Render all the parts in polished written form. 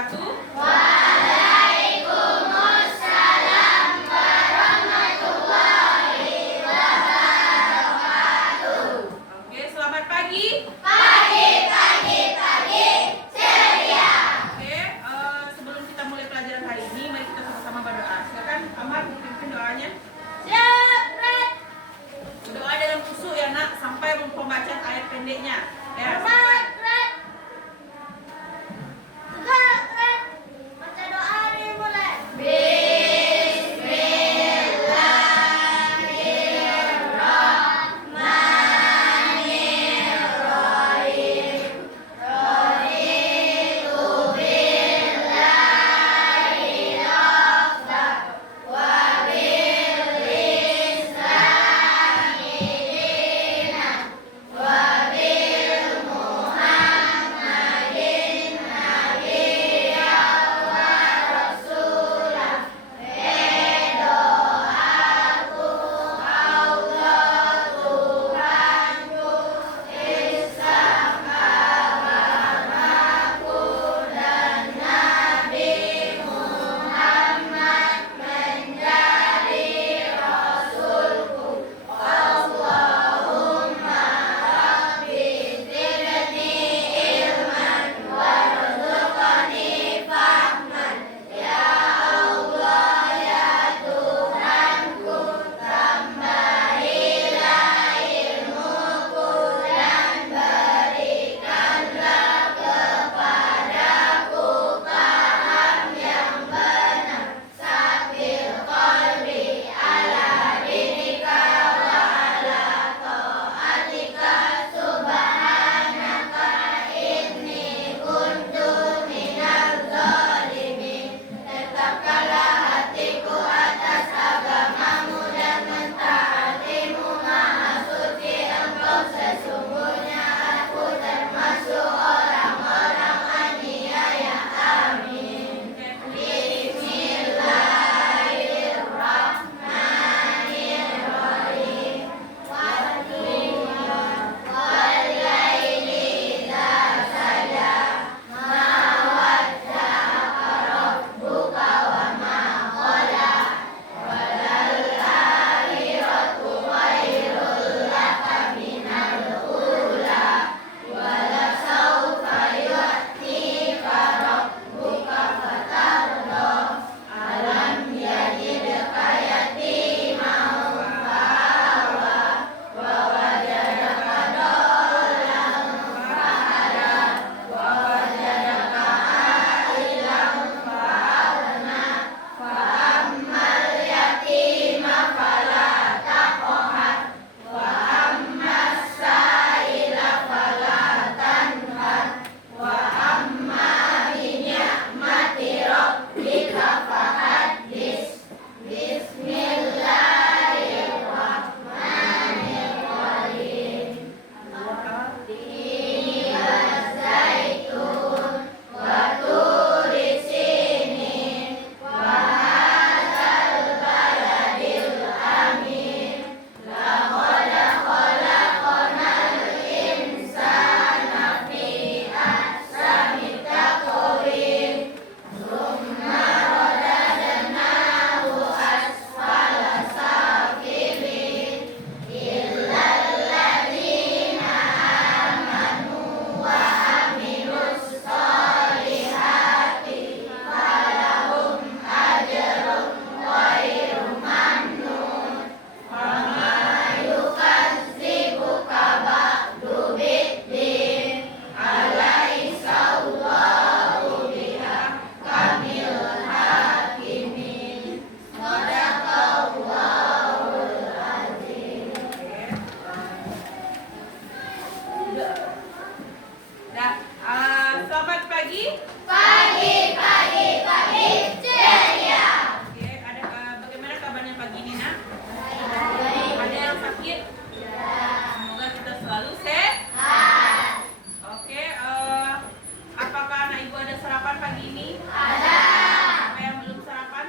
wabarakatuh. Waalaikumsalam warahmatullahi wabarakatuh. Oke, selamat pagi. Pagi ceria. Oke, sebelum kita mulai pelajaran hari ini, mari kita sama-sama berdoa. Silakan Amar memimpin doanya. Siap, Red. Berdoa dengan khusyuk ya nak, sampai pembacaan ayat pendeknya. Ya. Red. Tegak, Red. Baca doa dimulai. Bismillahirrahmanirrahim. Raditu billahi rabban wa bil islami dinan wa bil Muhammadin nabiyyan wa rasulah. Berdoaku Allah Tuhanku, Islam agamaku, dan Nabi Muhammad menjadi Rasulku. Allahumma Rabbi zidni ilman warzuqni fahman. Ya Allah, ya Tuhanku, tambahilah ilmuku dan berikanlah kepadaku paham yang benar. Sabil qalbi ala dinika wa ala ta'atika subhanaka inni kuntu minal zalimin. Tetapkanlah hatiku atas agamamu dan mentaatimu. Maha suci Engkau, sesungguhnya aku termasuk orang-orang aniaya. Amin. Bismillahirrahmanirrahim. Wallaili idza saja, ma wadda'aka rabbuka wa ma qala, walal akhiratu khairul laka minal ula, walasawfa yu'tika rabbuka fatarda. Alam yajidka yatiman fa'awa, wa wajadaka dhallan fahada, wa wajadaka a'ilan fa'aghna. Fa ammal yatima fala taqhar, wa ammas sa'ila fala tanhar, wa amma bi ni'mati rabbika fahaddits. Bismillahirrahmanirrahim. Tini waz-zaitun wa turi sinin wa hadzal baladil amin. Laqad khalaqnal insana fi ahsani taqwim. Tsumma radadnahu asfala safilin. Illal ladzina amanu wa amilus solihati falahum ajrun ghairu mamnun. Wa ma yukadzibuka ba'du biddin. Alaysa Allahu bihakkamil hakimin. Shadaqallahul azim. Dah, selamat pagi. Pagi ceria. Oke, ada bagaimana kabarnya pagi ini nak? Ada yang sakit? Semoga kita selalu sehat. Oke, apakah anak ibu ada sarapan pagi ini? Ada. Apa yang belum sarapan?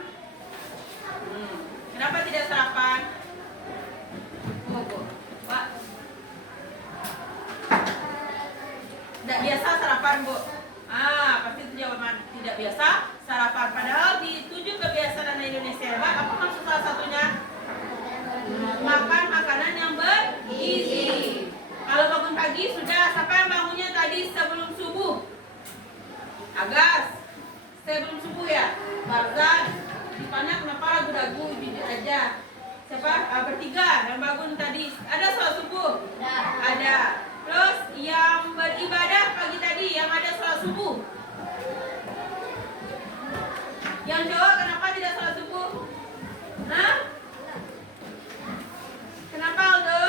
Kenapa tidak sarapan? Bu, Pak. Tidak biasa sarapan, Bu. Pasti itu jawaban Barzan. Rifana kenapa ragu-ragu? Jujur aja. Siapa? Bertiga yang bangun tadi. Ada sholat subuh? Ada. Terus yang beribadah pagi tadi yang ada sholat subuh? Yang cowok kenapa tidak sholat subuh? Hah? Kenapa Aldo?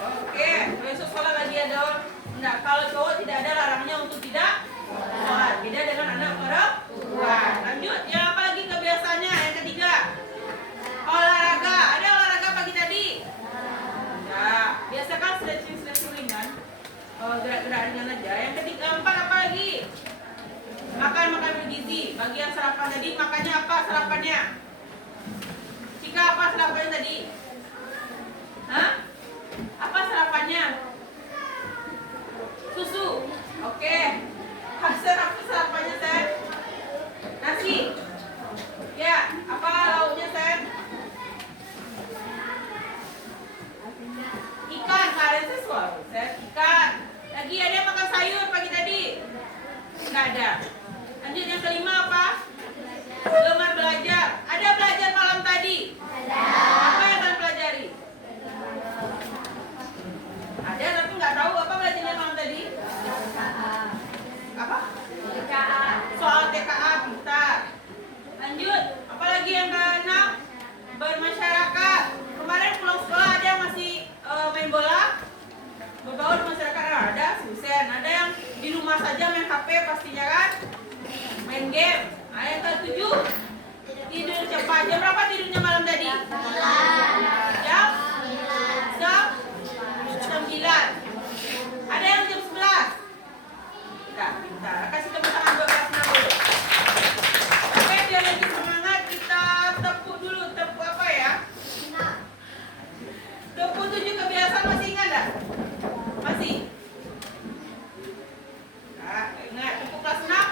Oke, besok sholat lagi ya dong. Enggak, kalau cowok tidak ada larangnya untuk tidak sholat. Beda dengan anak perempuan. Lanjut, yang apa lagi kebiasaannya? Yang ketiga, olahraga. Ada olahraga pagi tadi? Ya, biasakan stretching ringan. Gerak-gerak ringan aja. Yang ketiga, empat apa lagi? Makan bergizi. Bagi yang sarapan tadi, makannya apa sarapannya? Cika, apa sarapannya tadi? Hah? Apa sarapannya? Susu. Oke. Hasil apa sarapannya, Sen? Nasi. Ya, apa lauknya, Sen? Ikan, karen sesuatu, Sen. Ikan. Lagi ada yang makan sayur pagi tadi? Enggak ada. Lanjut yang kelima apa? Gemar belajar. Ada belajar malam tadi? Ada. Apa yang kalian pelajari? Ada tapi nggak tahu apa belajarnya malam tadi? Apa? TKA. Soal TKA pintar. Lanjut. Apalagi yang keenam? Bermasyarakat. Kemarin pulang sekolah ada yang masih main bola? Berbaur masyarakat ada, Susen. Ada yang di rumah saja main HP pastinya kan? Main game. Ayat ke-7. Tidur cepat. Jam berapa tidurnya malam tadi? Jam 9. Ada yang jam 11? Enggak, pintar. Kasih tepuk tangan buat kelas 6 dulu. Oke, biar lagi semangat kita tepuk dulu. Tepuk apa ya? Tepuk 7 kebiasaan masih ingat enggak? Masih? Nah, ingat. Tepuk kelas 6?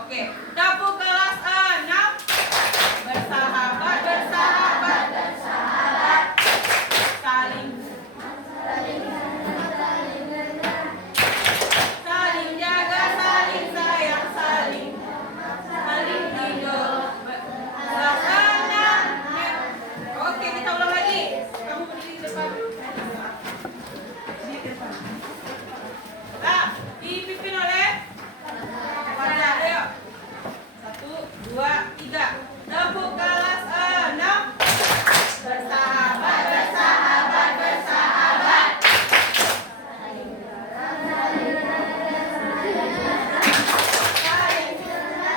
Oke. Tepuk kelas 6. Bersahabat, bersahabat, bersahabat. Saling jaga, saling sayang, saling hidup. Bersama. Oke, kita ulang lagi. Kamu berdiri di depan. Di depan. Nah, dipimpin oleh Warna. Ayo. 1, 2, 3. Tepuk kelas 6. Bersahabat, bersahabat, bersahabat.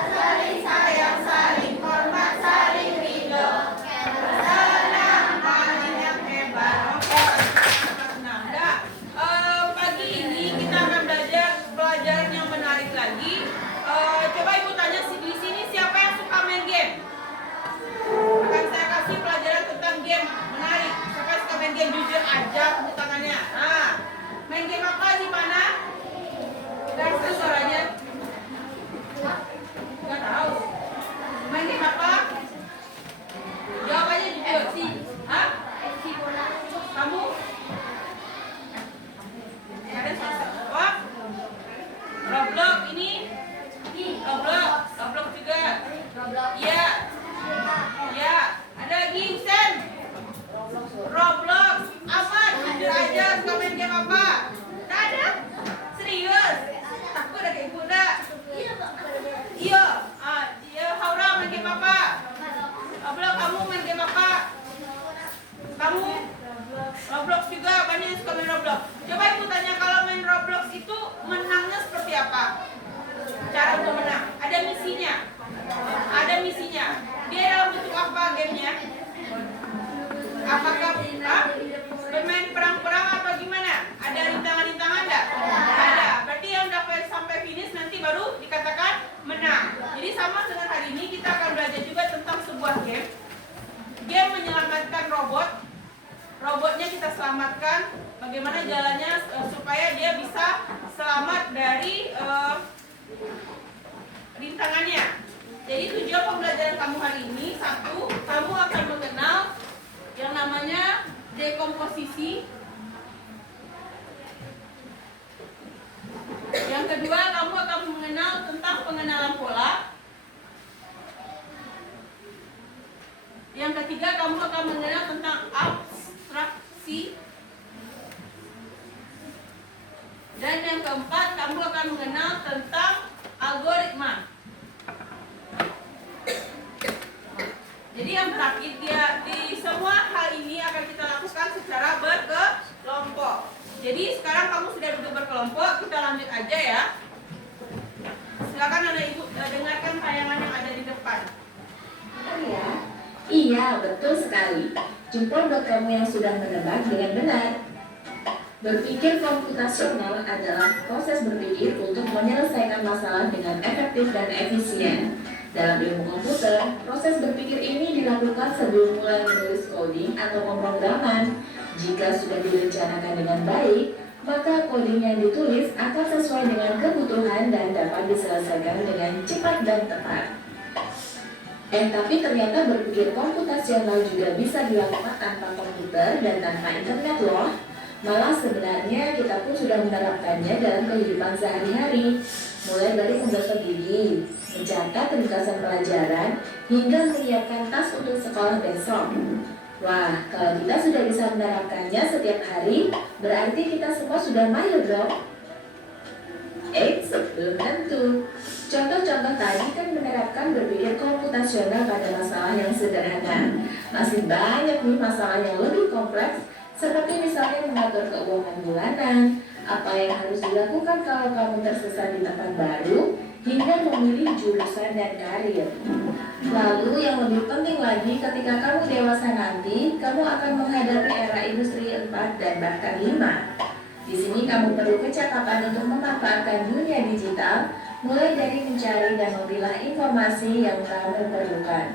Saling sayang, saling hormat, saling ridho. Senang paling yang hebat. Oke, senang. Dah. Pagi ini kita akan belajar pelajaran yang menarik lagi. Coba ibu tanya di sini siapa yang suka main game? Akan saya kasih pelajaran tentang game menarik. Siapa yang suka main game? Jujur aja tepuk tangannya. Nah, main game apa di mana? Kasih suaranya. Nggak tahu. Main game apa? Jawabannya jujur. Hah? Kamu? Ada apa? Roblox ini? Roblox juga. Iya. Ya. Ada lagi Husen? Roblox. Apa? Jujur aja suka main game apa? Tak ada? Serius? Takut ada kayak ibu enggak? Iya. Iya. Haura main game apa? Roblox, kamu main game apa? Kamu? Roblox juga, banyak yang suka main Roblox. Coba ibu tanya kalau main Roblox itu menangnya seperti apa? Cara untuk menang? Ada misinya? Ada misinya. Dia dalam bentuk apa gamenya? Apakah bermain perang-perang atau gimana? Ada rintangan-rintangan enggak? Ada. Berarti yang dapat sampai finish nanti baru dikatakan menang. Jadi sama dengan hari ini kita akan belajar juga tentang sebuah game. Game menyelamatkan robot. Robotnya kita selamatkan. Bagaimana jalannya supaya dia bisa selamat dari rintangannya. Jadi tujuan pembelajaran kamu hari ini, 1, kamu akan mengenal yang namanya dekomposisi. Yang kedua, kamu akan Dan yang keempat, kamu akan mengenal tentang algoritma. Jadi yang terakhir di semua hal ini akan kita lakukan secara berkelompok. Jadi sekarang kamu sudah duduk berkelompok, kita lanjut aja ya. Silakan Nona Ibu dengarkan tayangan yang ada di depan. Iya, iya betul sekali. Jempol buat kamu yang sudah menebak dengan benar. Berpikir komputasional adalah proses berpikir untuk menyelesaikan masalah dengan efektif dan efisien. Dalam ilmu komputer, proses berpikir ini dilakukan sebelum mulai menulis coding atau pemrograman. Jika sudah direncanakan dengan baik, maka coding yang ditulis akan sesuai dengan kebutuhan dan dapat diselesaikan dengan cepat dan tepat. Tapi ternyata berpikir komputasional juga bisa dilakukan tanpa komputer dan tanpa internet loh. Malah sebenarnya kita pun sudah menerapkannya dalam kehidupan sehari-hari. Mulai dari menggosok gigi, mencatat ringkasan pelajaran, hingga menyiapkan tas untuk sekolah besok. Wah, kalau kita sudah bisa menerapkannya setiap hari, berarti kita semua sudah mahir dong. Belum tentu. Contoh-contoh tadi kan menerapkan berpikir komputasional pada masalah yang sederhana. Masih banyak nih masalah yang lebih kompleks, seperti misalnya mengatur keuangan bulanan, apa yang harus dilakukan kalau kamu tersesat di tempat baru, hingga memilih jurusan dan karir. Lalu yang lebih penting lagi, ketika kamu dewasa nanti, kamu akan menghadapi era industri 4 dan bahkan 5. Di sini kamu perlu kecakapan untuk memanfaatkan dunia digital, mulai dari mencari dan memilah informasi yang kamu perlukan,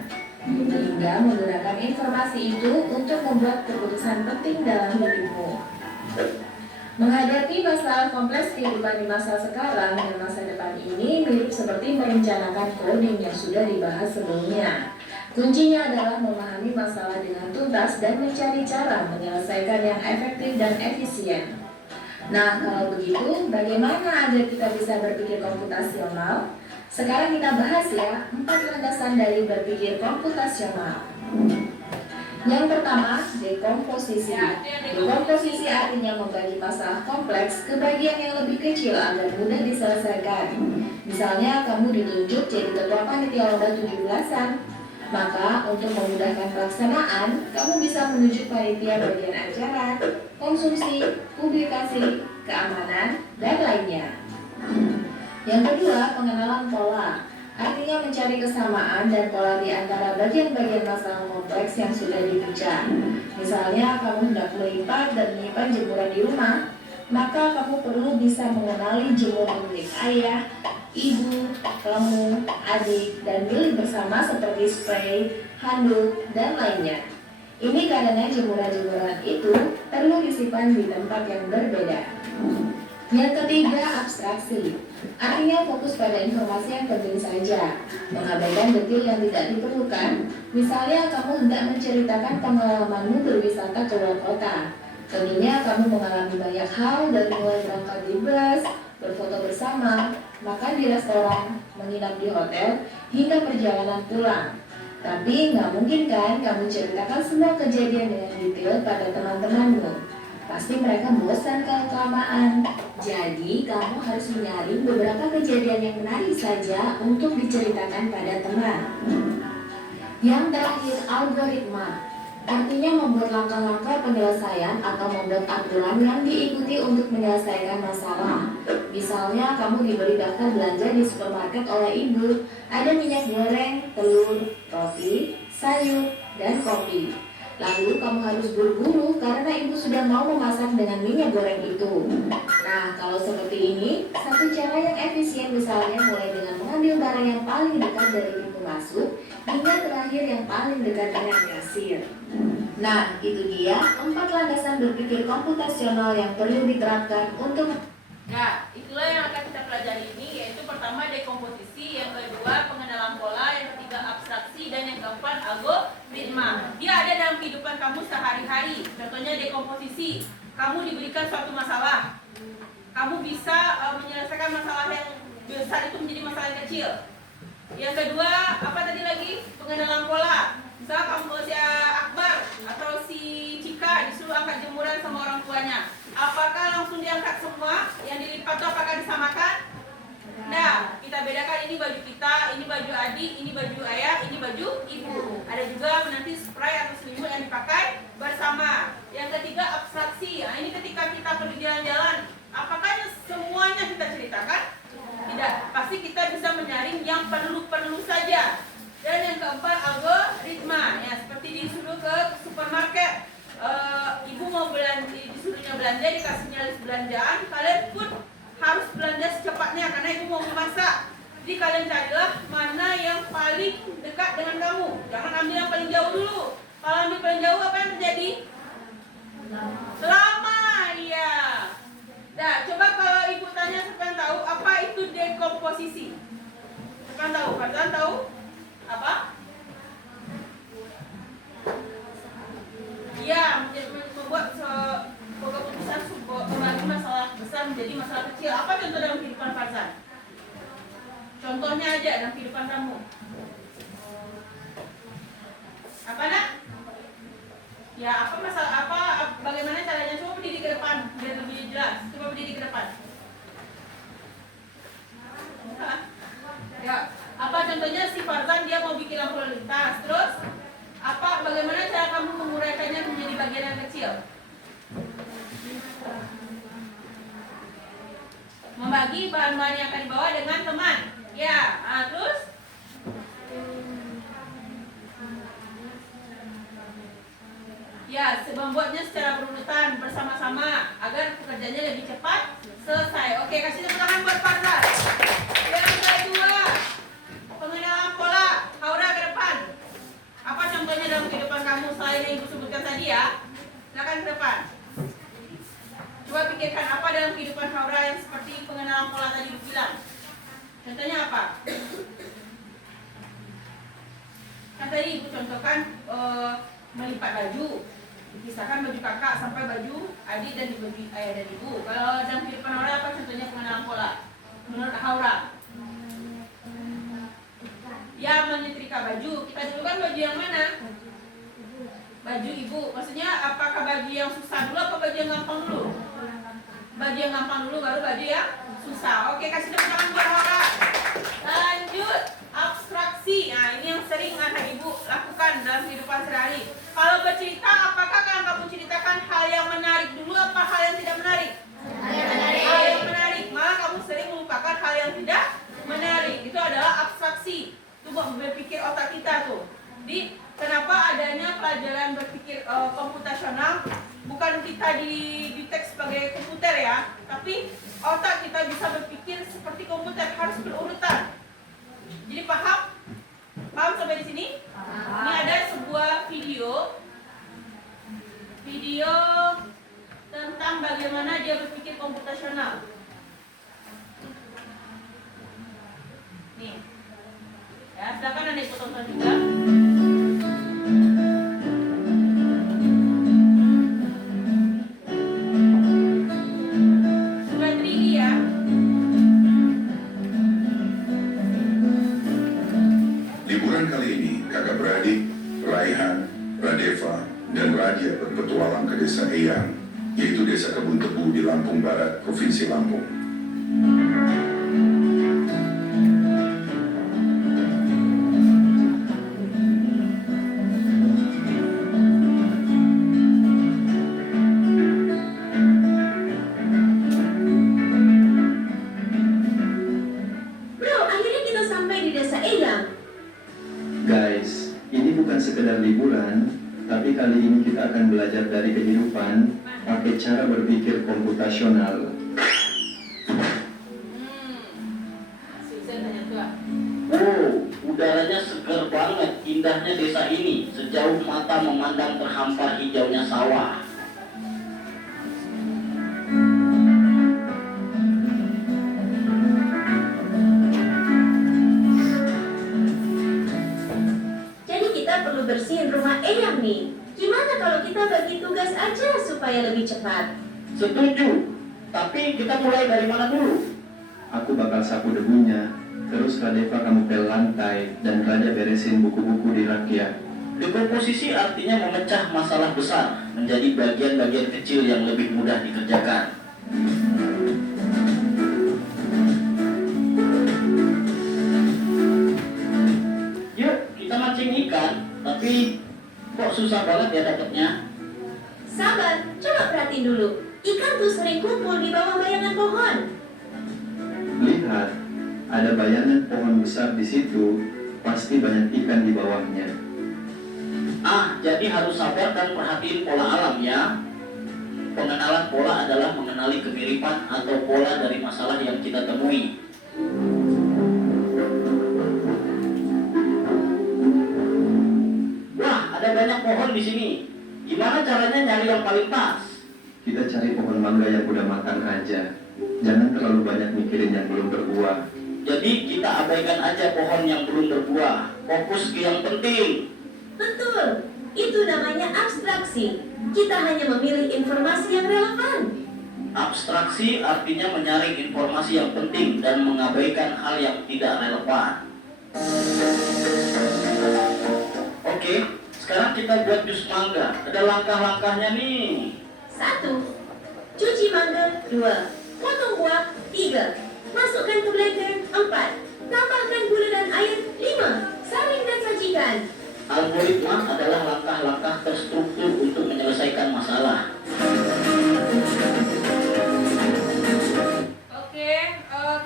hingga menggunakan informasi itu untuk membuat keputusan penting dalam hidupmu. Menghadapi masalah kompleks kehidupan di masa sekarang dan masa depan ini mirip seperti merencanakan coding yang sudah dibahas sebelumnya. Kuncinya adalah memahami masalah dengan tuntas dan mencari cara menyelesaikan yang efektif dan efisien. Nah, kalau begitu, bagaimana agar kita bisa berpikir komputasional? Sekarang kita bahas ya, 4 landasan dari berpikir komputasional. Yang pertama, dekomposisi. Dekomposisi artinya membagi masalah kompleks ke bagian yang lebih kecil agar mudah diselesaikan. Misalnya, kamu ditunjuk jadi ketua panitia lomba 17-an. Maka, untuk memudahkan pelaksanaan, kamu bisa menunjuk panitia bagian acara, konsumsi, publikasi, keamanan, dan lainnya. Yang kedua, pengenalan pola. Artinya mencari kesamaan dan pola di antara bagian-bagian masalah kompleks yang sudah dibaca. Misalnya, kamu hendak melipat dan menyimpan jemuran di rumah, maka kamu perlu bisa mengenali jemuran milik ayah, ibu, kamu, adik, dan milik bersama seperti spray, handuk, dan lainnya. Ini karena jemuran-jemuran itu perlu disimpan di tempat yang berbeda. Yang ketiga, abstraksi. Artinya fokus pada informasi yang penting saja, mengabaikan detil yang tidak diperlukan. Misalnya, kamu hendak menceritakan pengalamanmu berwisata ke luar kota. Tentunya kamu mengalami banyak hal, dari mulai berangkat di bus, berfoto bersama, makan di restoran, menginap di hotel, hingga perjalanan pulang. Tapi nggak mungkin kan kamu ceritakan semua kejadian dengan detail pada teman-temanmu. Pasti mereka bosan kalau kelamaan. Jadi kamu harus menyaring beberapa kejadian yang menarik saja untuk diceritakan pada teman. Yang terakhir, algoritma. Artinya membuat langkah-langkah penyelesaian atau membuat aturan yang diikuti untuk menyelesaikan masalah. Misalnya kamu diberi daftar belanja di supermarket oleh ibu. Ada minyak goreng, telur, roti, sayur, dan kopi. Lalu kamu harus buru-buru karena ibu sudah mau memasak dengan minyak goreng itu. Nah, kalau seperti ini, satu cara yang efisien misalnya mulai dengan mengambil barang yang paling dekat dari pintu masuk hingga terakhir yang paling dekat dengan kasir. Nah, itu dia 4 landasan berpikir komputasional yang perlu diterapkan untuk. Ya, itulah yang akan kita pelajari ini, yaitu pertama dekomposisi, yang kedua pengenalan pola, yang ketiga abstraksi, dan yang keempat algoritma. Dia ada dalam kehidupan kamu sehari-hari. Contohnya dekomposisi, kamu diberikan suatu masalah, kamu bisa menyelesaikan masalah yang besar itu menjadi masalah yang kecil. Yang kedua, apa tadi lagi? Pengenalan pola. Misal kamu si Akbar atau si Cika disuruh angkat jemuran sama orang tuanya. Apakah langsung diangkat semua? Yang dilipat itu apakah disamakan? Nah, kita bedakan ini baju kita, ini baju adik, ini baju ayah, ini baju ibu. Ada juga nanti spray atau selimut yang dipakai bersama. Yang ketiga, abstraksi. Nah, ini ketika kita pergi jalan-jalan, apakah semuanya kita ceritakan? Tidak. Pasti kita bisa menyaring yang perlu-perlu saja. Dan yang keempat, algoritma. Ya, seperti disuruh ke supermarket. Ibu mau belanja, disuruhnya belanja, dikasihnya list belanjaan, kalian pun harus belanja secepatnya karena ibu mau memasak. Jadi kalian carilah mana yang paling dekat dengan kamu. Jangan ambil yang paling jauh dulu. Kalau ambil paling jauh apa yang terjadi? Lama, ya. Nah, coba kalau ibu tanya siapa yang tahu apa itu dekomposisi? Siapa yang tahu? Kalian tahu? Apa? Ya, membuat keputusan membagi masalah besar menjadi masalah kecil. Apa contoh dalam kehidupan Farzan? Contohnya aja dalam kehidupan kamu. Apa nak? Ya, apa masalah apa? Bagaimana caranya? Coba berdiri ke depan biar lebih jelas. Coba berdiri ke depan. Ya, apa contohnya si Farzan dia mau bikin lampu lalu lintas, terus apa? Bagaimana cara kamu menguraikannya menjadi bagian yang kecil? Membagi bahan-bahan yang akan dibawa dengan teman. Ya, terus ya, membuatnya secara berurutan bersama-sama agar pekerjaannya lebih cepat selesai. Oke, kasih tepuk tangan buat Farzan. Yang kedua, pengenalan pola. Haura ke depan. Apa contohnya dalam kehidupan kamu selain yang ibu sebutkan tadi ya? Silakan ke depan. Coba pikirkan apa dalam kehidupan Haura yang seperti pengenalan pola tadi ibu bilang. Contohnya apa? Kan tadi ibu contohkan melipat baju, dipisahkan baju kakak sampai baju adik dan baju ayah dan ibu. Kalau dalam kehidupan Haura apa contohnya pengenalan pola? Menurut Haura? Ya, menyetrika baju. Kita dulu kan baju yang mana? Baju ibu. Maksudnya apakah baju yang susah dulu atau baju yang gampang dulu? Baju yang gampang dulu baru baju yang susah. Oke, kasih tepuk tangan buat Haura. Lanjut, abstraksi. Nah, ini yang sering anak ibu lakukan dalam kehidupan sehari. Kalau bercerita, apakah kamu ceritakan hal yang menarik dulu apa hal yang tidak menarik? Hal yang menarik. Malah kamu sering melupakan hal yang tidak menarik. Itu adalah abstraksi. Itu berpikir otak kita tuh. Di kenapa adanya pelajaran berpikir komputasional? Bukan kita di teks sebagai komputer ya, tapi otak kita bisa berpikir seperti komputer, harus berurutan. Jadi paham? Paham sampai di sini? Ini ada sebuah video tentang bagaimana dia berpikir komputasional. Nih. Ya, silakan Anda ikut tonton juga. Sudah 3D ya. Liburan kali ini, kakak beradik, Raihan, Radeva, dan Radia berpetualang ke desa Eyang, yaitu desa Kebun Tebu di Lampung Barat, Provinsi Lampung. Guys, ini bukan sekedar liburan, tapi kali ini kita akan belajar dari kehidupan pakai cara berpikir komputasional. Saya tanya tua. Oh, udaranya segar banget, indahnya desa ini. Sejauh mata memandang terhampar hijaunya sawah. Jadi kita perlu bersihin rumah Eyang nih. Gimana kalau kita bagi tugas aja supaya lebih cepat? Setuju, tapi kita mulai dari mana dulu? Aku bakal sapu debunya, terus Radeva kamu pel lantai, dan Raja beresin buku-buku di rak ya. Dekomposisi artinya memecah masalah besar menjadi bagian-bagian kecil yang lebih mudah dikerjakan. Yuk, kita mancing ikan, tapi kok susah banget ya dapetnya? Sabar, coba perhatiin dulu. Ikan tuh sering kumpul di bawah bayangan pohon. Lihat, ada bayangan pohon besar di situ, pasti banyak ikan di bawahnya. Jadi harus sabar dan perhatiin pola alam ya. Pengenalan pola adalah mengenali kemiripan atau pola dari masalah yang kita temui. Wah, ada banyak pohon di sini. Gimana caranya nyari yang paling pas? Kita cari pohon mangga yang udah matang aja. Jangan terlalu banyak mikirin yang belum berbuah. Jadi kita abaikan aja pohon yang belum berbuah. Fokus ke yang penting. Betul, itu namanya abstraksi. Kita hanya memilih informasi yang relevan. Abstraksi artinya menyaring informasi yang penting dan mengabaikan hal yang tidak relevan. Oke, sekarang kita buat jus mangga. Ada langkah-langkahnya nih. 1. Cuci mangga. 2. Potong buah. 3. Masukkan ke blender. 4. Tambahkan gula dan air. 5. Saring dan sajikan. Algoritma adalah langkah-langkah terstruktur untuk menyelesaikan masalah. Oke,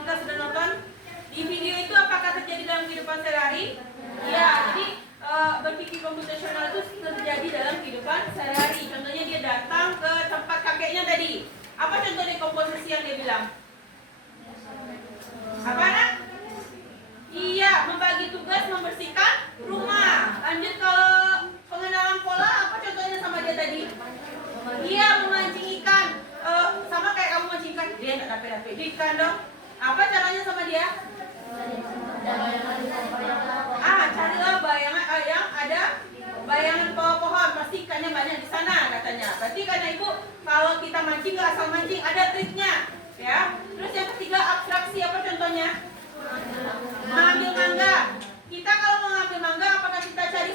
kita sudah nonton. Di video itu apakah terjadi dalam kehidupan sehari-hari? Ya, jadi berpikir komputasional itu terjadi dalam kehidupan sehari-hari. Contohnya dia datang ke tempat kakeknya tadi. Apa contoh dekomposisi yang dia bilang? Apa nak? Iya, membagi tugas membersihkan rumah. Lanjut kalau pengenalan pola, apa contohnya sama dia tadi? Iya, memancing ikan. Sama kayak kamu mancing ikan, dia nggak dapet ikan dong. Apa caranya sama dia? Carilah bayangan yang ada bayangan pohon. Pasti ikannya banyak di sana katanya. Berarti karena ibu, kalau kita mancing nggak asal mancing, ada triknya, ya. Terus yang ketiga abstraksi, apa contohnya? Mengambil mangga. Kita kalau mengambil mangga, apakah kita cari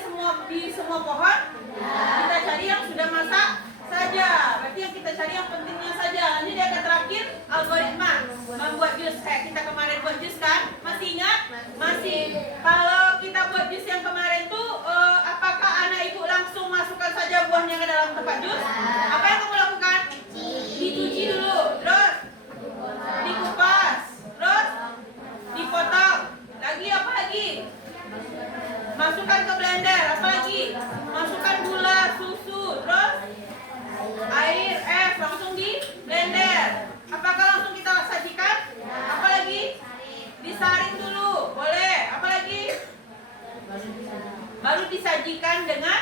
di semua pohon? Kita cari yang sudah masak saja. Berarti yang kita cari yang pentingnya saja. Nanti dia akan terakhir algoritma membuat jus. Kayak kita kemarin buat jus kan? Masih ingat? Masih. Kalau kita buat jus yang kemarin tuh, apakah anak ibu langsung masukkan saja buahnya ke dalam tempat jus? Apa yang kamu lakukan? Dicuci dulu, terus dikupas, terus dipotong. Lagi apa lagi? Masukkan ke blender. Apa lagi? Masukkan gula, susu, terus air, es, langsung di blender. Apakah langsung kita sajikan? Apa lagi? Disaring dulu, boleh. Apa lagi? Baru disajikan dengan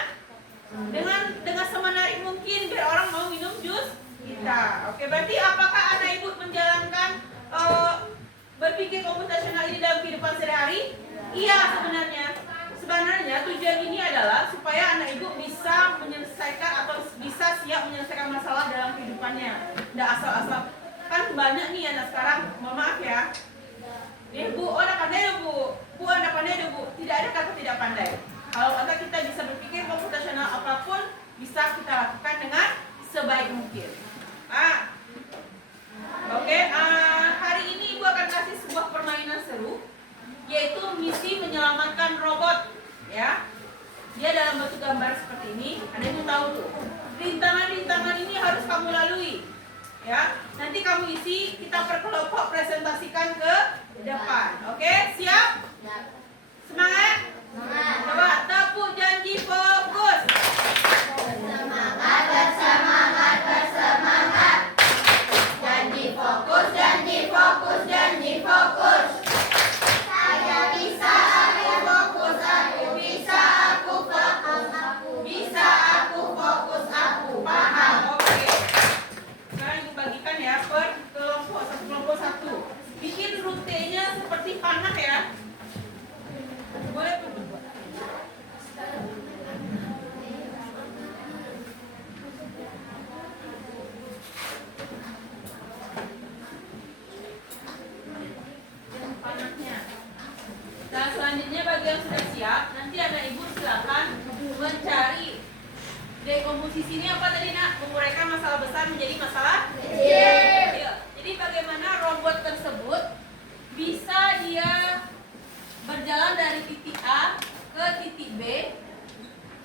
semenarik mungkin biar orang mau minum jus kita. Oke, berarti apakah anak ibu menjalankan berpikir komputasional ini dalam kehidupan sehari-hari? Iya, sebenarnya tujuan ini adalah supaya anak ibu bisa menyelesaikan atau bisa siap menyelesaikan masalah dalam kehidupannya. Tidak asal-asal. Kan banyak nih anak sekarang, mohon maaf ya. Bu, anda pandai deh bu. Bu, anda pandai deh bu. Tidak ada kata tidak pandai. Kalau kita bisa berpikir komputasional apapun bisa kita lakukan dengan sebaik mungkin. Oke, hari ini ibu akan kasih sebuah permainan seru, yaitu misi menyelamatkan robot. Ya, dia dalam bentuk gambar seperti ini. Ada yang tahu tuh? Rintangan-rintangan ini harus kamu lalui. Ya, nanti kamu isi, kita perkelompok presentasikan ke depan. Oke, siap? Semangat? Coba tepuk janji fokus. Janji fokus, janji fokus, janji fokus. Saya bisa, aku fokus, aku bisa, aku fokus, aku bisa, aku fokus, aku paham. Oke. Sekarang ibu bagikan ya per kelompok satu. Bikin rutenya seperti panah ya. Boleh tuh. Panahnya. Nah selanjutnya bagi yang sudah siap, nanti anak ibu silakan komposisi ini apa tadi nak? Menguraikan masalah besar menjadi masalah kecil. Jadi bagaimana robot tersebut bisa dia berjalan dari titik A ke titik B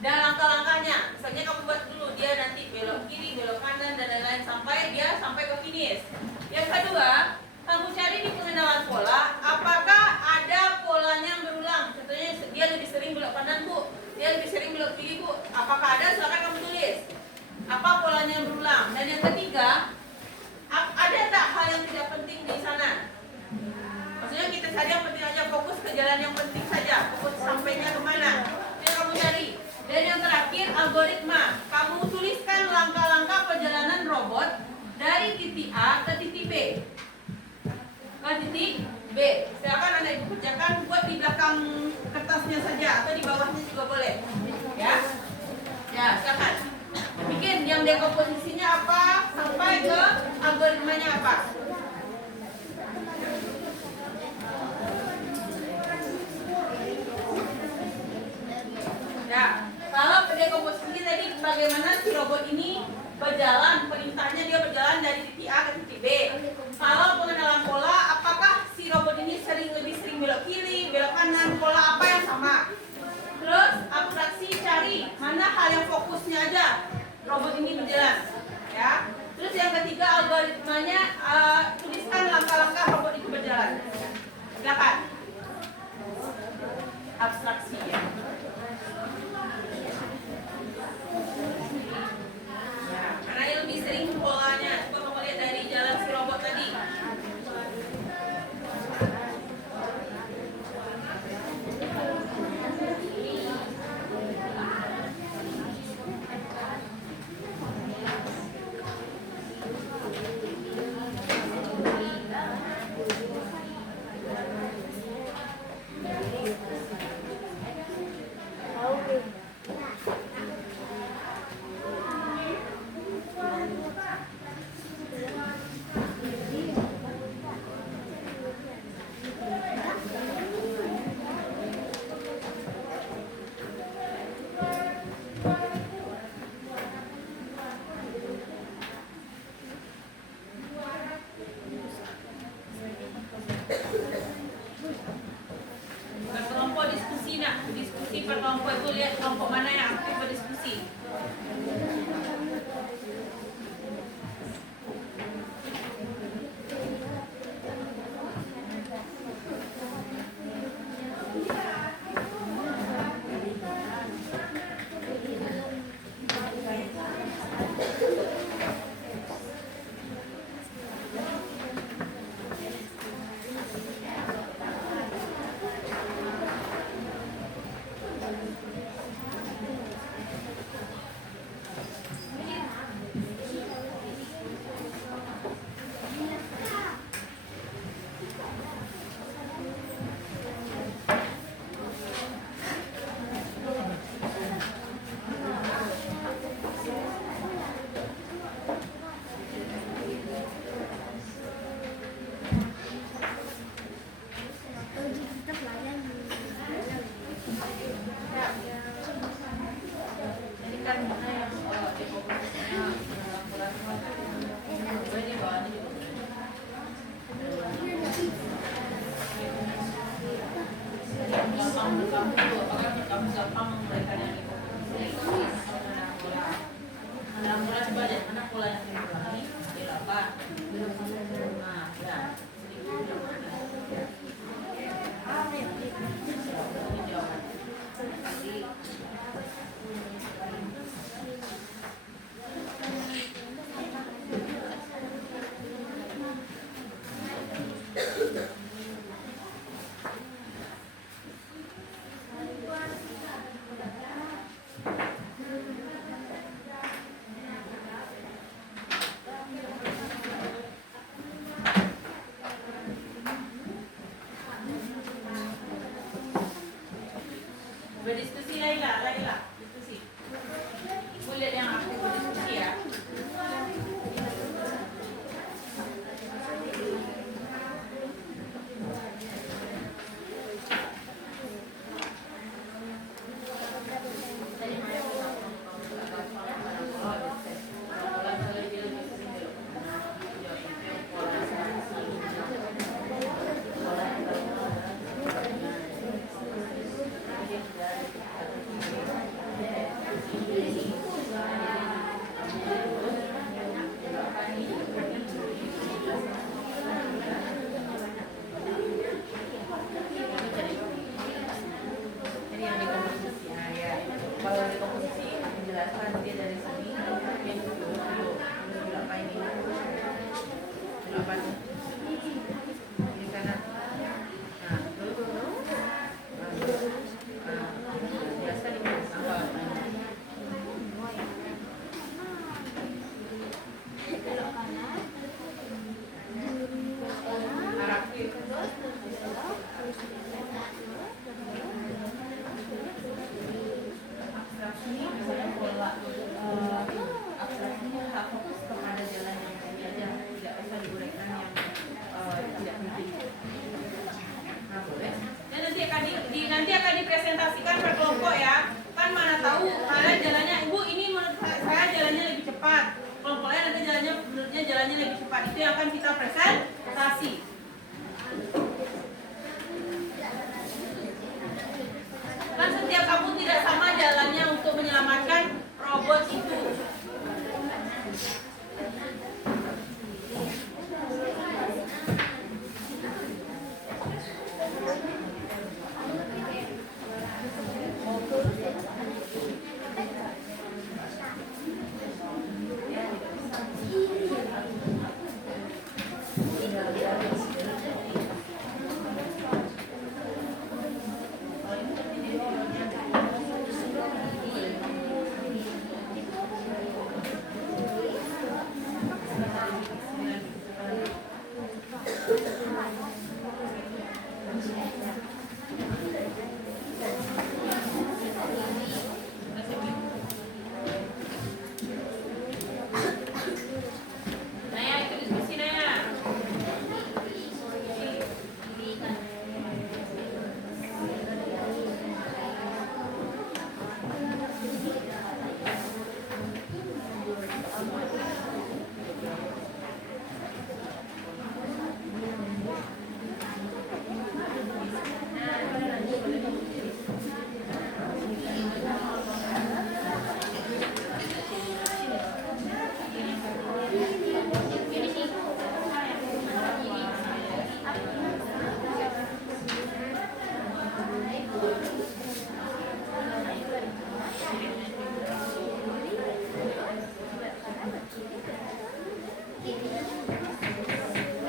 dan langkah-langkahnya. Misalnya kamu buat dulu, dia nanti belok kiri, belok kanan dan lain-lain sampai dia sampai ke finish. Yang kedua, kamu cari di pengenalan pola, apakah ada polanya yang berulang? Contohnya dia lebih sering belok kanan bu, dia lebih sering belok kiri bu. Apakah ada? Silakan kamu tulis. Apa polanya yang berulang? Dan yang ketiga, ada tak hal yang tidak penting di sana? Maksudnya kita cari yang penting aja, fokus ke jalan yang penting saja, fokus sampainya kemana? Itu yang kamu cari. Dan yang terakhir, algoritma. Kamu tuliskan langkah-langkah perjalanan robot dari titik A ke titik B. Ke titik B. Silakan Anda Ibu kerjakan, buat di belakang kertasnya saja atau di bawahnya juga boleh. Ya. Ya, silakan. Bikin yang dekomposisinya apa sampai ke algoritmanya apa. Ya, kalau dekomposisi tadi bagaimana si robot ini berjalan, perintahnya dia berjalan dari titik A ke titik B. Kalau pengenalan pola, apakah si robot ini lebih sering belok kiri, belok kanan, pola apa yang sama? Terus abstraksi, cari mana hal yang fokusnya aja robot ini berjalan. Ya. Terus yang ketiga, algoritmanya, tuliskan langkah-langkah robot itu berjalan. Silakan. Abstraksi ya. Karena yang lebih sering polanya, coba kamu lihat dari jalan si robot tadi. Berkelompok diskusi nak, diskusi per kelompok itu lihat kelompok mana yang aktif berdiskusi. Jadi kan mana yang dekomposisinya boleh di bawah ini. Kamu gampang memberikan yang dekomposisi. Mana pola coba deh, mana pola yang diulangi? Delapan. Nah, ya. jalannya lebih cepat. Itu yang akan kita presentasi. Kan setiap kampung tidak sama jalannya untuk menyelamatkan robot itu. Naya, ikut diskusi Naya.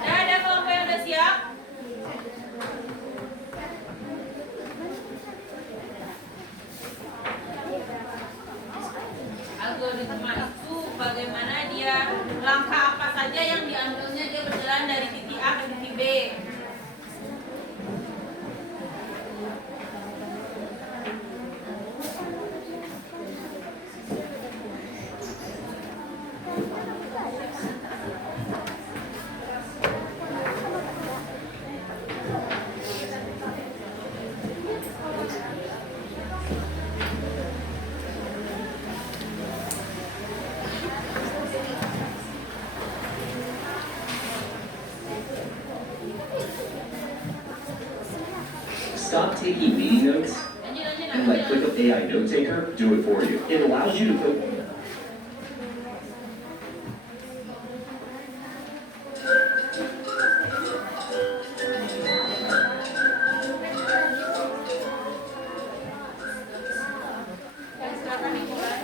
Ada kelompok yang udah siap? Algoritma itu bagaimana dia, langkah apa saja yang diambilnya dia berjalan dari titik A ke titik B. Stop taking meeting notes and let ClickUp AI Note Taker do it for you. It allows you to put Silakan dimulai.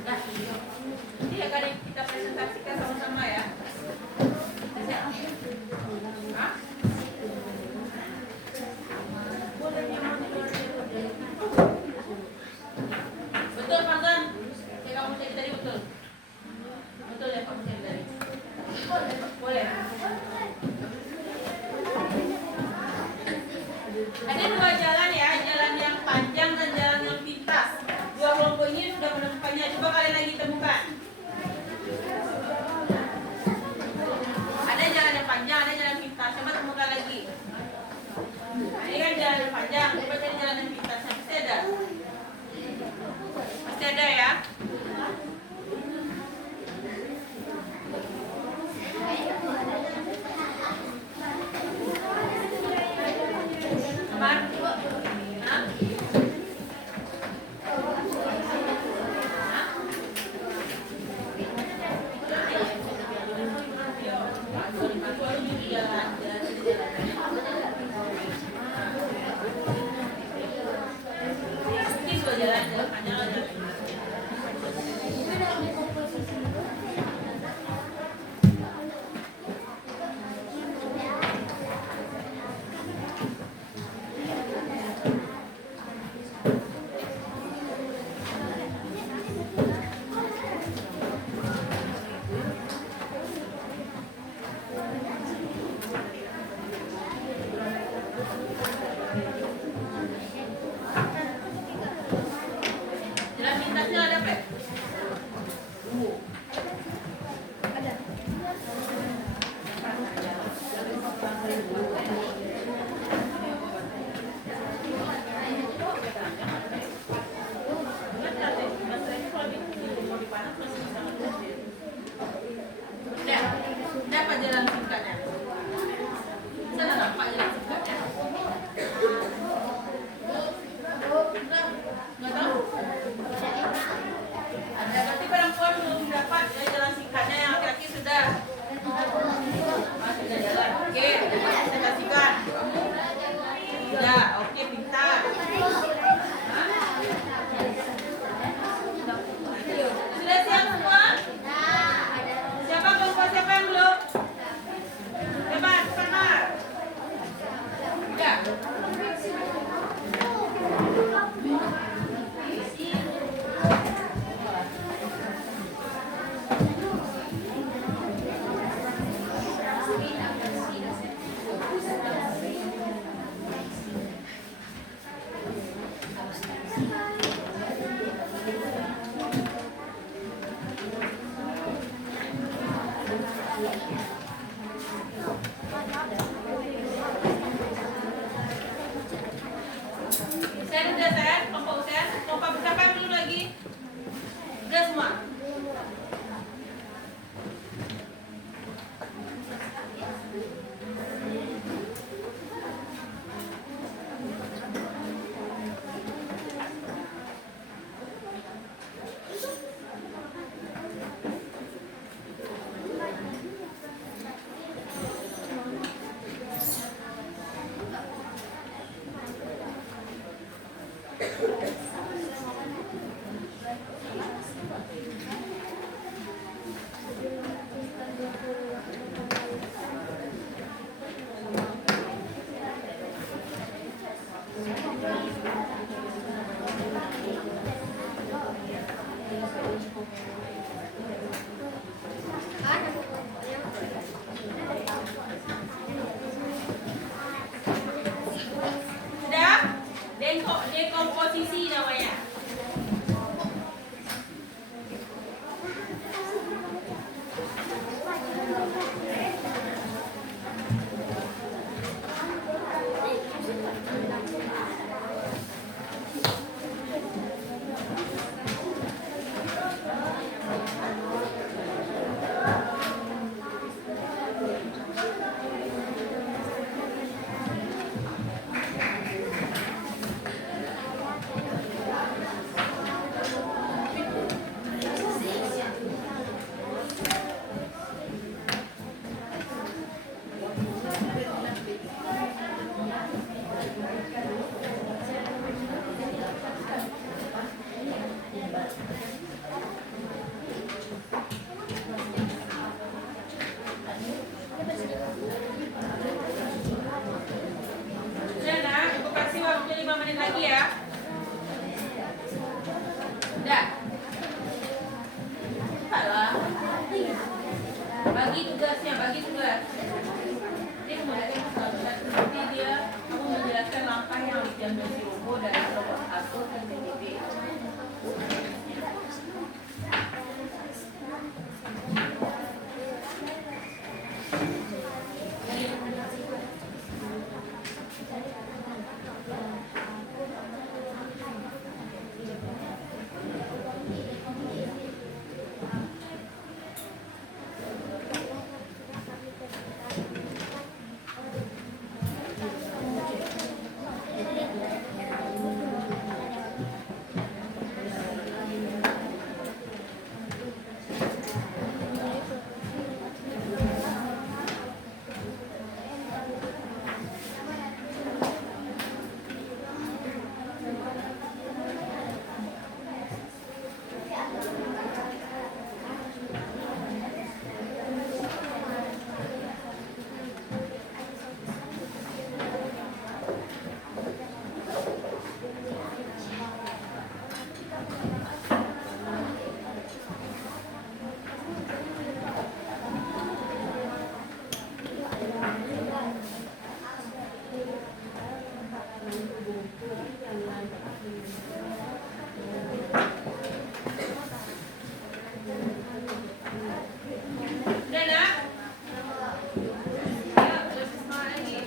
Nah, ini akan kita presentasikan sama-sama ya. Hah? Boleh nyaman di luar dulu. Betul, Fazan. Kayak kamu cari tadi betul. Betul ya kamu cari tadi. Boleh. Dekomposisi namanya. Udah nak, ibu kasih waktu 5 menit lagi ya. Udah. Cepatlah. Bagi tugasnya, bagi tugas. Ini kemudian seperti dia, kamu menjelaskan langkah yang harus diambil si Robo dari robot atur ke TTP. Udah nak? Ayo, lebih semangat lagi.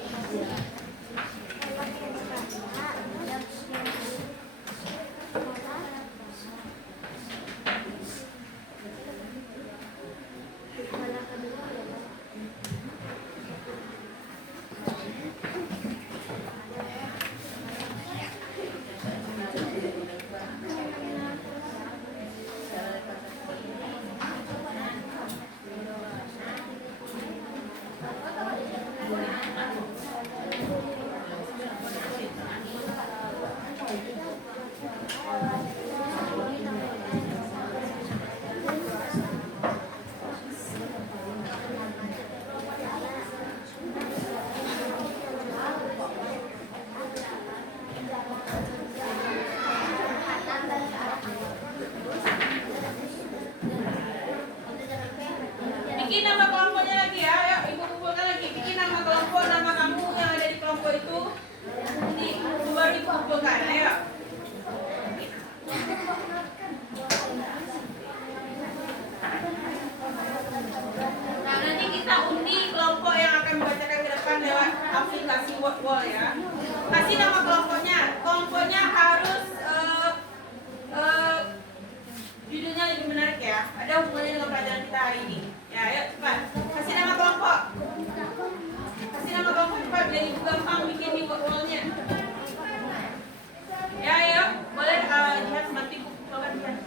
Bikin nama kelompoknya lagi ya, ayo ibu kumpulkan lagi. Bikin nama kelompok, nama kamu yang ada di kelompok itu. Nanti baru ibu kumpulkan, ayo. Nah nanti kita undi kelompok yang akan membacakan ke depan lewat aplikasi Wordwall ya. Kasih nama kelompoknya. Kelompoknya harus judulnya lebih menarik ya. Ada hubungannya dengan pelajaran kita hari ini. Ya, ayo cepat. Kasih nama kelompok. Kasih nama kelompok cepat biar ibu gampang bikin di Wordwall-nya. Ya, ayo. Boleh lihat bantu ibu kumpulkan dia.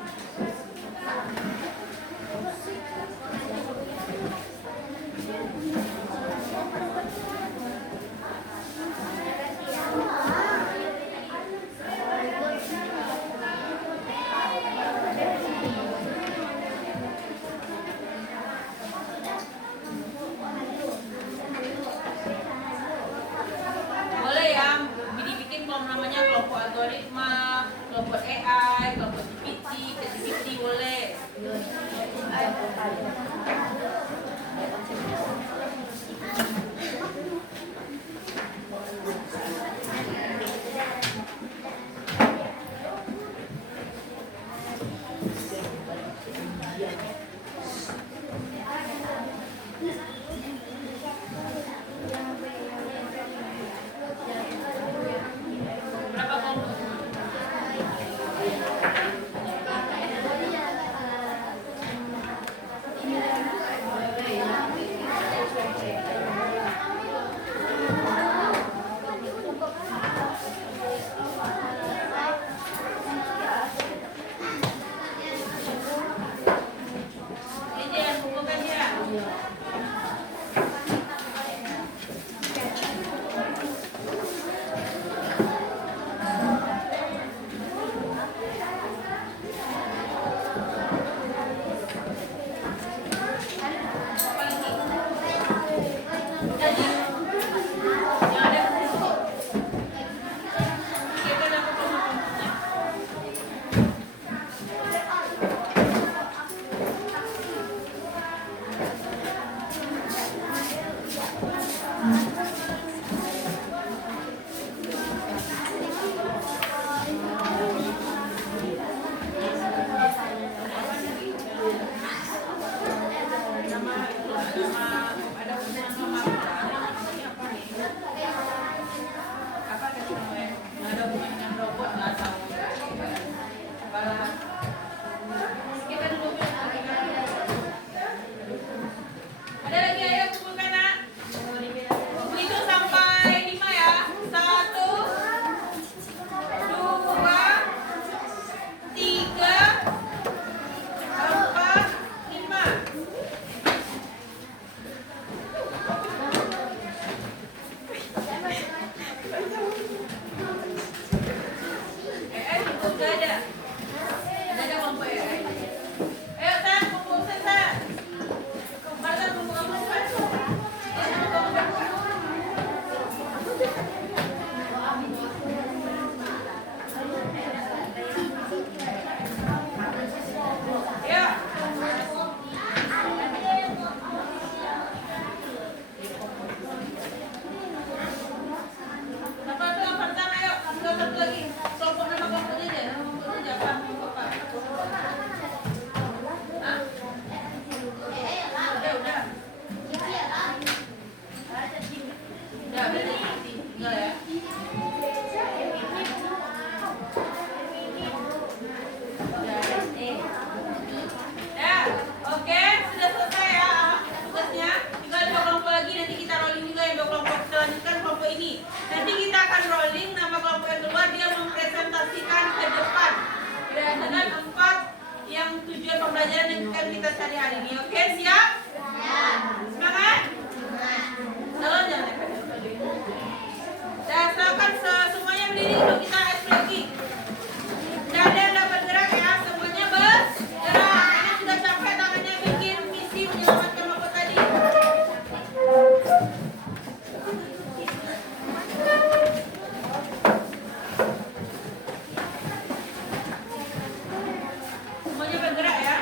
tinggal ya. Ya, oke, sudah selesai ya tugasnya. Tinggal 2 kelompok lagi, nanti kita rolling juga yang 2 kelompok. Kita lanjutkan kelompok ini. Nanti kita akan rolling nama kelompok yang keluar, dia mempresentasikan ke depan berdasarkan 4 yang tujuan pembelajaran yang akan kita cari hari ini. Oke, siap? Semangat? Kalau jangan lepet-lepet. Dan silakan semuanya berdiri untuk kita ekspresi. Tidak ada yang dapat gerak ya, semuanya bergerak. Ini sudah capek tangannya bikin misi menyelamatkan kelompok tadi. Semuanya bergerak ya.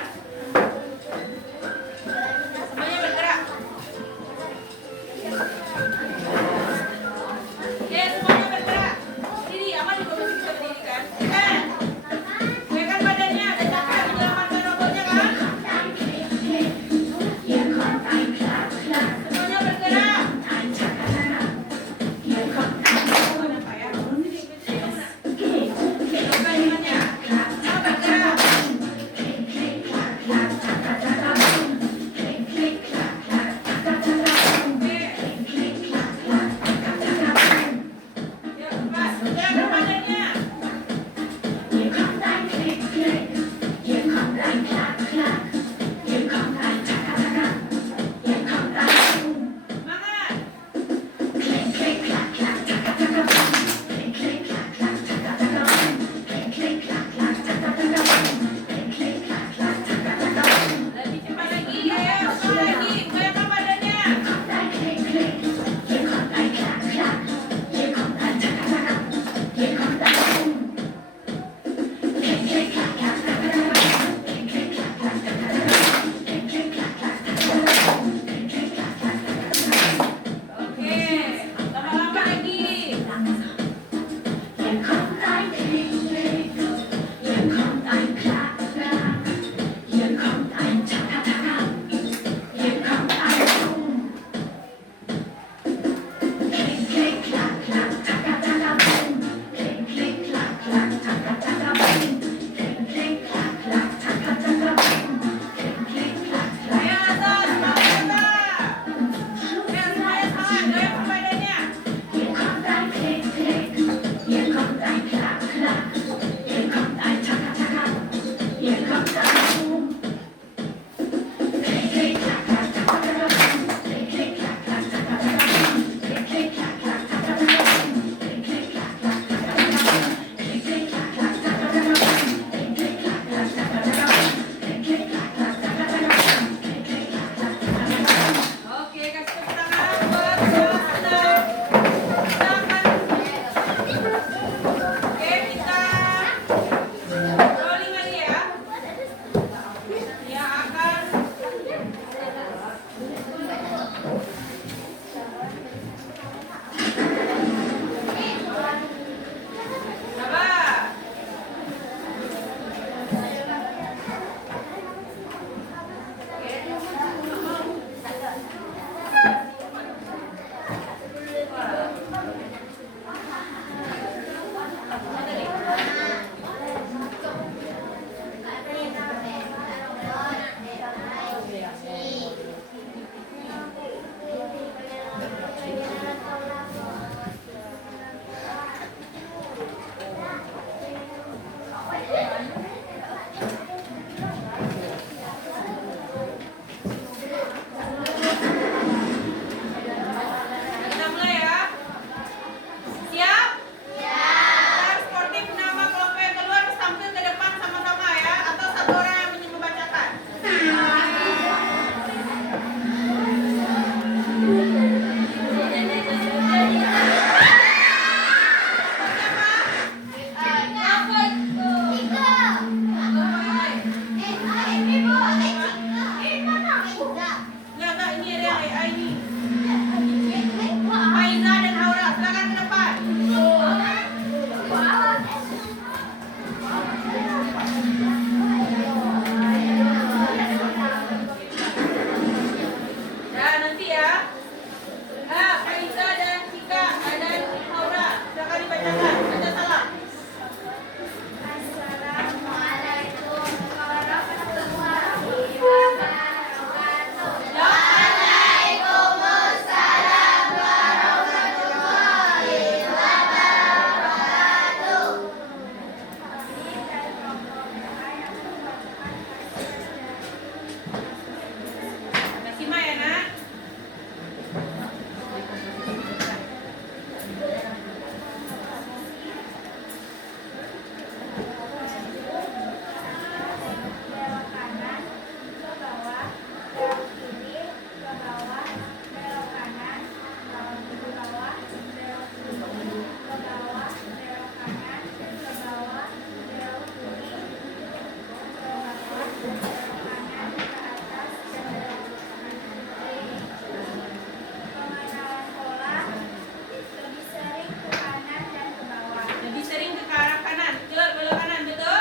Lebih sering ke arah kanan. Betul, belok kanan, betul?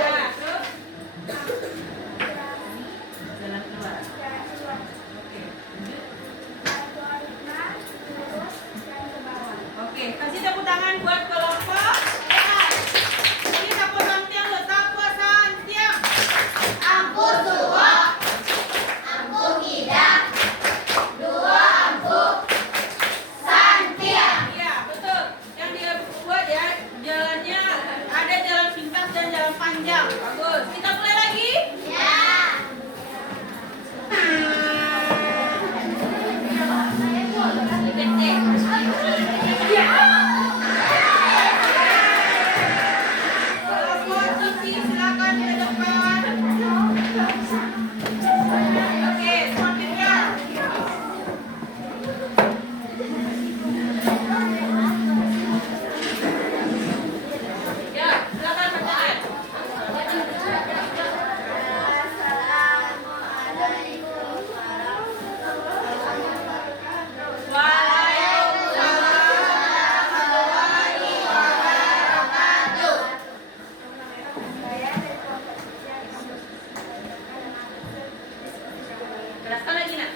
Ya, terus jalan keluar. Oke, lanjut. Oke, kasih tepuk tangan buat kelompok. Sehat. Ini tapo santiang loh, tapo santiang. Ampun suwo, ampun tidak, dua ampun, santiang. Iya, betul. Yang dia buat ya, jalannya ada jalan pintas dan jalan panjang. Bagus. Kita mulai lagi. Ya. Kelompok Cici, silakan ke depan. Oke, semakin ya. Ya, silakan bertanya. Assalamualaikum warahmatullahi wabarakatuh. Waalaikumsalam warahmatullahi wabarakatuh. Saya dari kelompok kerja di kampus Jelaskan lagi nak.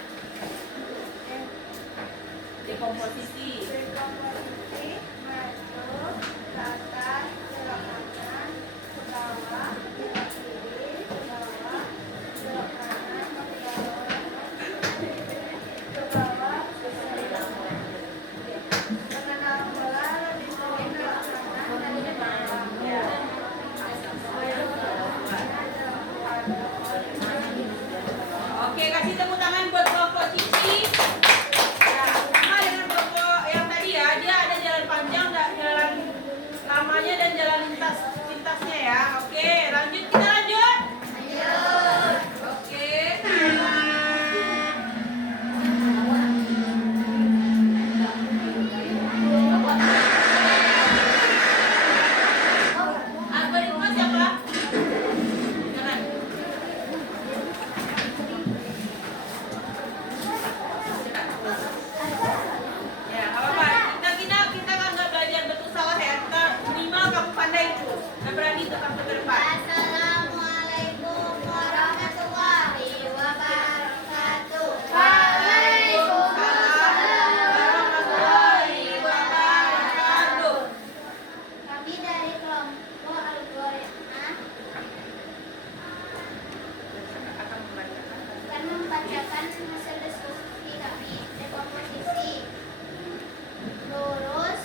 Dekomposisi. berkomposisi maju, belakang, belok kanan, ke bawah, belok kiri, ke bawah, belok kanan, ke bawah, mengenal bola lebih sering belok kanan dan ke bawah. Oke, kasih tepuk tangan buat kelompok Cici. Ya, sama dengan kelompok yang tadi ya, dia ada jalan panjang, jalan lamanya dan jalan lintasnya ya. Oke, lanjut, kita lanjut. Oke. Algoritma siapa? Kanan. Ya, apa-apa. Kita kan nggak belajar betul salah ya. Kita minimal kamu pandai itu. Dan berani tetap ke depan. Assalamualaikum warahmatullahi wabarakatuh. Waalaikumsalam warahmatullahi wabarakatuh. Kami dari kelompok algoritma akan membacakan hasil diskusi kami. Dekomposisi lurus,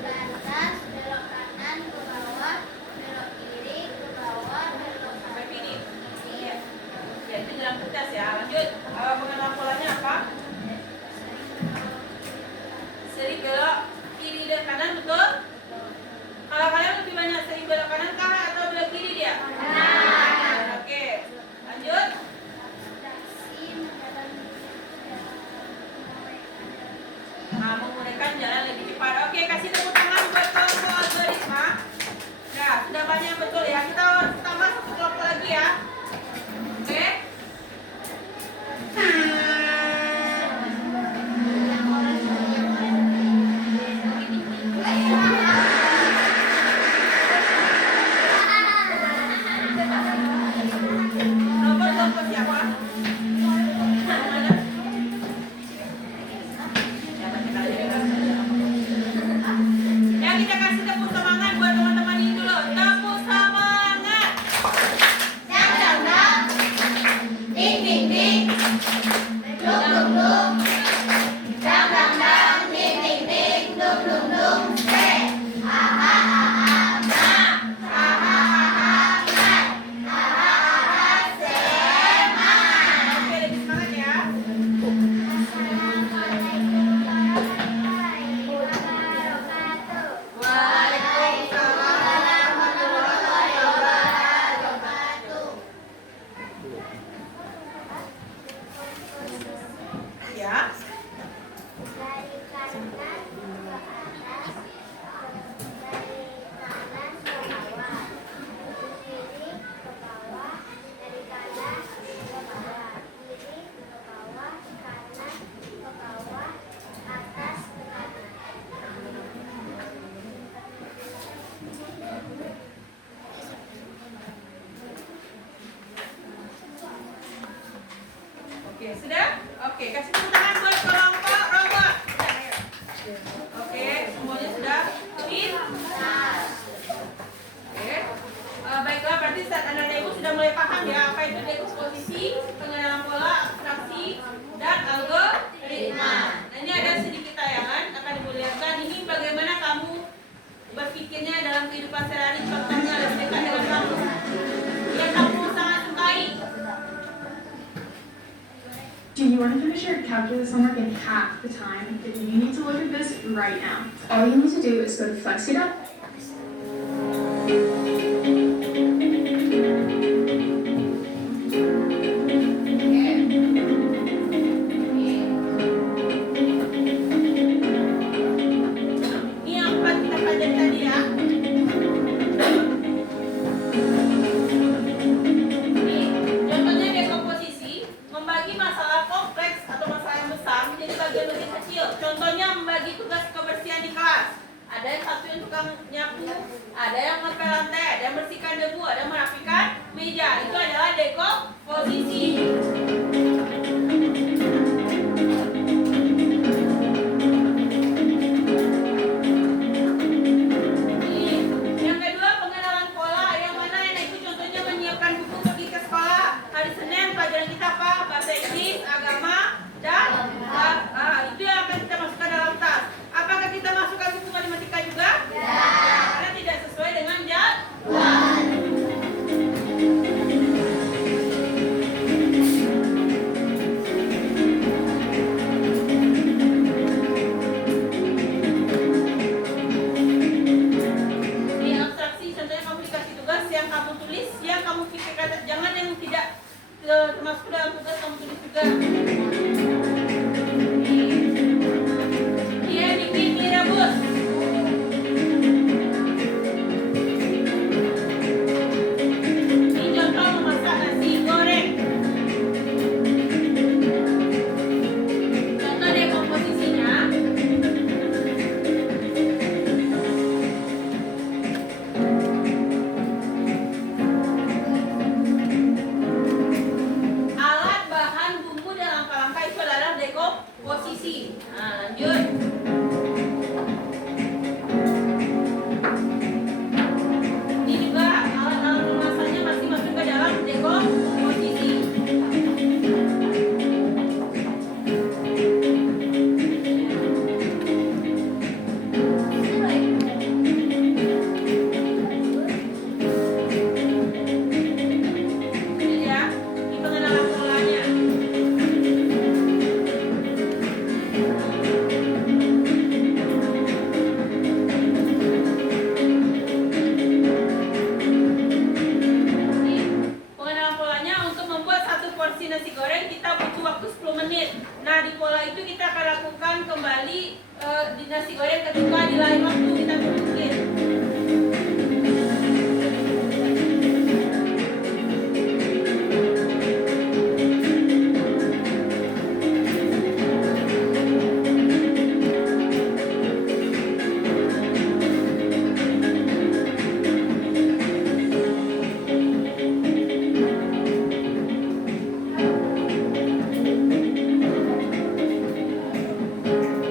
ke atas, belok kanan, ke bawah, belok kiri, ke bawah, belok Sampai kanan. sini. Iya. Ya, itu jalan pintas ya. Lanjut. Pengenal polanya apa? Seri belok kiri dan kanan, betul? Kalau kalian lebih banyak seri belok kanan kah atau belok kiri dia? Kanan. Oke. Lanjut. Adaptasi mendalam Menggunakan jalan lebih cepat. Oke, kasih tepuk tangan buat kelompok algoritma. Nah, sudah banyak betul ya. Kita tambah satu kelompok lagi ya. Oke. Kelompok siapa? Ya, kita kasih tepuk semangat buat teman-teman itu loh. Tepuk semangat. Dang dang dang, ding ding ding, dung dung dung, dang dang dang, ding ding ding, dung dung dung, say, ha ha ha ha, ma, ha ha ha ha, ma, ha ha ha ha, sema. Oke, lebih semangat ya. Assalamualaikum warahmatullahi sudah? Oke, kasih tepuk tangan buat kelompok robot. Oke, semuanya sudah fit? Oke. Baiklah, berarti saat anak-anak ibu sudah mulai paham ya apa itu dekomposisi, pengenalan pola, abstraksi, dan algoritma. Nah, ini ada sedikit tayangan akan ibu lihatkan. Ini bagaimana kamu berpikirnya dalam kehidupan sehari-hari, contohnya dekat dengan kamu yang kamu sangat sukai. Do you want to finish your calculus homework in half the time? Then you need to look at this right now. All you need to do is go to Flexita. Ini yang kita pelajari tadi ya. Ini contohnya dekomposisi, membagi masalah kompleks atau masalah yang besar menjadi bagian lebih kecil. Contohnya membagi tugas kebersihan di kelas. Ada yang satu yang tukang nyapu, ada yang ngepel lantai, ada yang bersihkan debu, ada yang merapikan meja. Itu adalah dekomposisi. Yang kedua, pengenalan pola. Yang mana yang itu contohnya menyiapkan buku pergi ke sekolah. Hari Senin pelajaran kita apa? Bahasa Inggris, agama, dan itu yang akan kita masukkan dalam tas. Apakah kita masukkan buku matematika juga? Ya. Karena tidak sesuai dengan jadwal. Di abstraksi, contohnya kamu dikasih tugas yang kamu tulis, yang kamu pikirkan, jangan yang tidak termasuk dalam tugas kamu tulis juga. Dia bikin mie rebus. Ini contoh memasak nasi goreng. Contoh dekomposisinya. Alat, bahan, bumbu, dan langkah-langkah itu adalah dekomposisi. Nah, lanjut. Ini juga alat-alat memasaknya masih masuk ke dalam dekomposisi. Ini ya, ini pengenalan polanya. Ini pengenalan polanya. Untuk membuat satu porsi nasi goreng kita butuh waktu 10 menit. Nah, di pola itu kita akan lakukan kembali di nasi goreng ketika di lain waktu kita berpikir.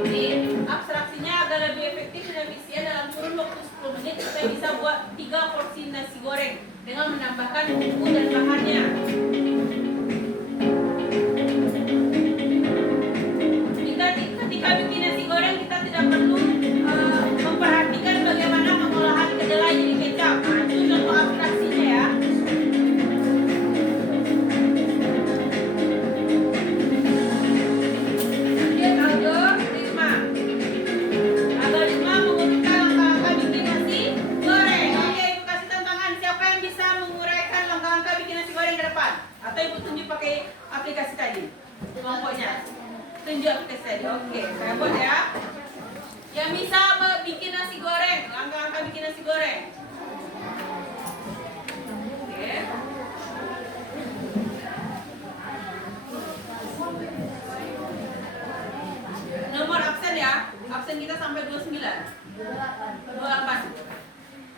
Jadi, abstraksinya agar lebih efektif dan efisien dalam kurun waktu 10 menit kita bisa buat 3 porsi nasi goreng dengan menambahkan bumbu dan bahannya. Ketika bikin nasi goreng kita tidak perlu memperhatikan bagaimana pengolahan kedelai jadi kecap. Nah, itu contoh abstraksinya ya. Kemudian algoritma. Algoritma mengurutkan langkah-langkah bikin nasi goreng. Oke, ibu kasih tantangan. Siapa yang bisa menguraikan langkah-langkah bikin nasi goreng ke depan? Atau ibu tunjuk pakai aplikasi tadi? Kelompoknya. Tunjuk aplikasi tadi. Oke, saya buat ya. Yang bisa bikin nasi goreng, langkah-langkah bikin nasi goreng. Oke. Nomor absen ya. Absen kita sampai 29. 28.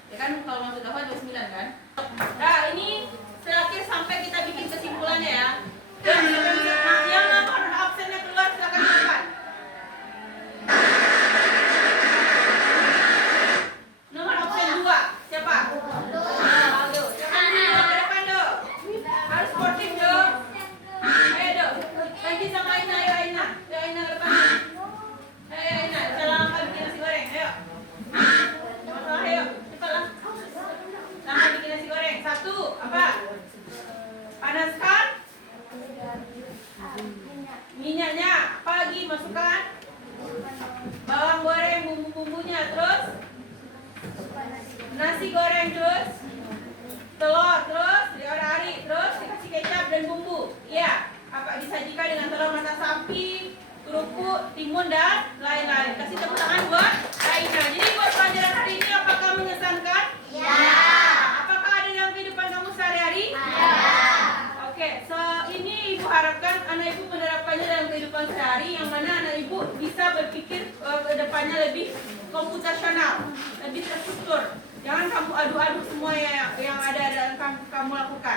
Ya kan kalau masuk dapat 29 kan? Nah, ini terakhir sampai kita bikin kesimpulannya ya. Yang nasi goreng terus, telur terus, hari terus dikasih kecap dan bumbu. Iya, apa disajikan dengan telur mata sapi, kerupuk, timun dan lain-lain. Kasih tepuk tangan buat Raina. Jadi buat pelajaran hari ini apakah mengesankan? Ya. Apakah ada dalam kehidupan kamu sehari-hari? Oke, so ini ibu harapkan anak ibu menerapkannya dalam kehidupan sehari, yang mana anak ibu bisa berpikir ke depannya lebih komputasional, lebih terstruktur. Jangan kamu aduk-aduk semua yang ada dalam kamu lakukan.